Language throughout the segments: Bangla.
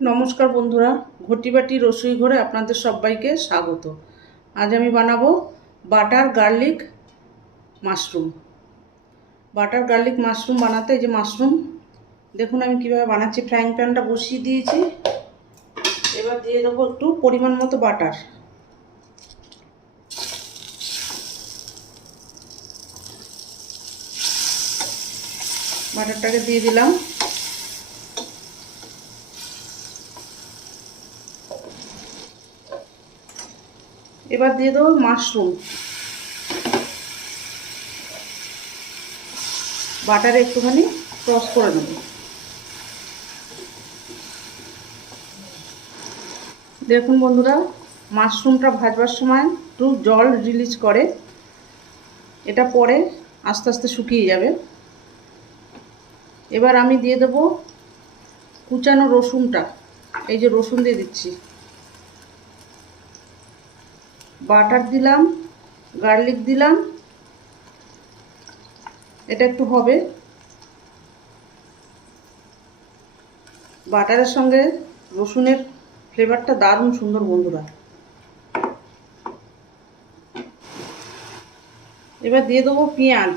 নমস্কার বন্ধুরা, ঘটি বাটি রসুই ঘরে আপনাদের সবাইকে স্বাগত। আজ আমি বানাবো butter garlic mushroom. Butter garlic mushroom বানাতে এই যে মাশরুম দেখুন আমি কিভাবে বানাচ্ছি। ফ্রাইং প্যানটা বসিয়ে দিয়েছি। এবার দিয়ে দেবো একটু পরিমাণ মতো বাটার। বাটারটাকে দিয়ে দিলাম। এবার দিয়ে দেবো মাশরুম। বাটারে একটুখানি ক্রস করে নেব। দেখুন বন্ধুরা, মাশরুমটা ভাজবার সময় একটু জল রিলিজ করে, এটা পরে আস্তে আস্তে শুকিয়ে যাবে। এবার আমি দিয়ে দেব কুচানো রসুনটা। এই যে রসুন দিয়ে দিচ্ছি, বাটার দিলাম, গার্লিক দিলাম, এটা একটু হবে। বাটারের সঙ্গে রসুনের ফ্লেভারটা দারুণ সুন্দর বন্ধুরা। এবার দিয়ে দেবো পেঁয়াজ।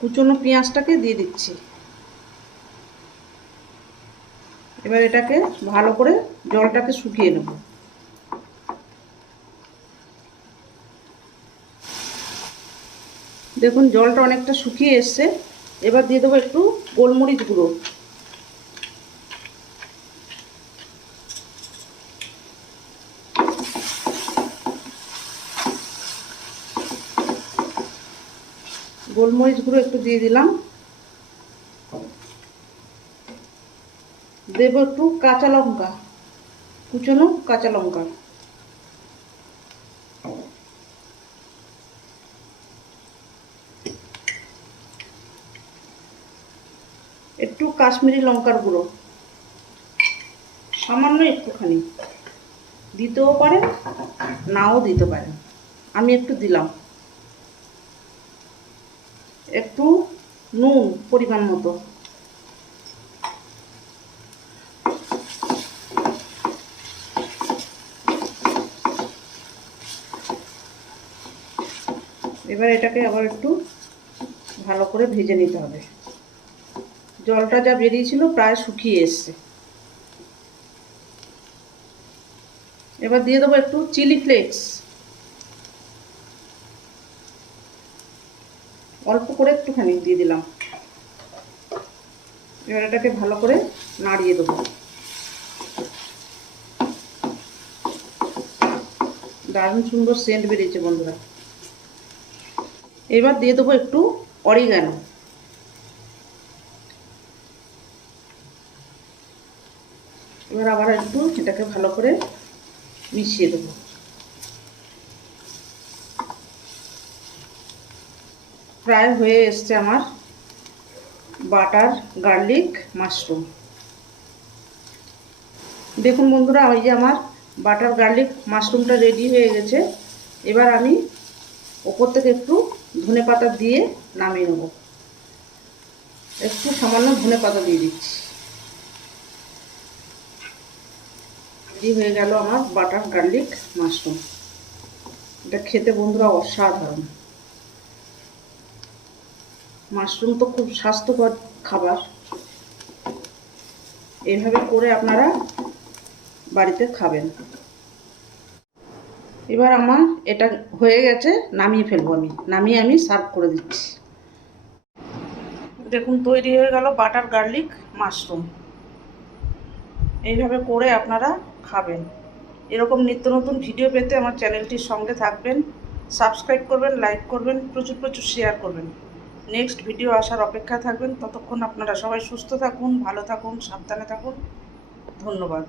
কুচনো পেঁয়াজটাকে দিয়ে দিচ্ছি। এবার এটাকে ভালো করে জলটাকে শুকিয়ে নেব। দেখুন জলটা অনেকটা শুকিয়ে এসছে। এবার দিয়ে দেবো একটু গোলমরিচ গুঁড়ো। গোলমরিচ গুঁড়ো একটু দিয়ে দিলাম। দেবো একটু কাঁচা লঙ্কা, কুচনো কাঁচা লঙ্কা। একটু কাশ্মীরি লঙ্কার গুঁড়ো, সামান্য একটুখানি, দিতেও পারেন নাও দিতে পারেন, আমি একটু দিলাম। একটু নুন পরিমাণ মতো। এবার এটাকে আবার একটু ভালো করে ভেজে নিতে হবে। জলটা যা বেরিয়েছিল প্রায় শুকিয়ে এসছে। এবার দিয়ে দেবো একটু চিলি ফ্লেক্স, অল্প করে একটুখানি দিয়ে দিলাম। এবার এটাকে ভালো করে নাড়িয়ে দেবো। দারুণ সুন্দর সেন্ট বেরিয়েছে বন্ধুরা। এবার দিয়ে দেবো একটু অরিগানো। এবার আবার একটু এটাকে ভালো করে মিশিয়ে দেবো। প্রায় হয়ে এসছে আমার বাটার গার্লিক মাশরুম। দেখুন বন্ধুরা, ওই যে আমার বাটার গার্লিক মাশরুমটা রেডি হয়ে গেছে। এবার আমি ওপর থেকে একটু ধনেপাতা দিয়ে নামিয়ে নেব। একটু সামান্য ধনেপাতা দিয়ে দিচ্ছি। রেডি হয়ে গেল আমার বাটার গার্লিক মাশরুম। এটা খেতে বন্ধুরা অসাধারণ। মাশরুম তো খুব স্বাস্থ্যকর খাবার। এইভাবে করে আপনারা বাড়িতে খাবেন। এবার আমার এটা হয়ে গেছে, নামিয়ে ফেলবো। নামিয়ে আমি সার্ভ করে দিচ্ছি। দেখুন তৈরি হয়ে গেল বাটার গার্লিক মাশরুম। এইভাবে করে আপনারা খাবেন। এরকম নিত্য নতুন ভিডিও পেতে আমার চ্যানেলটির সঙ্গে থাকবেন। সাবস্ক্রাইব করবেন, লাইক করবেন, প্রচুর প্রচুর শেয়ার করবেন। নেক্সট ভিডিও আসার অপেক্ষা থাকবেন। ততক্ষণ আপনারা সবাই সুস্থ থাকুন, ভালো থাকুন, সাবধানে থাকুন। ধন্যবাদ।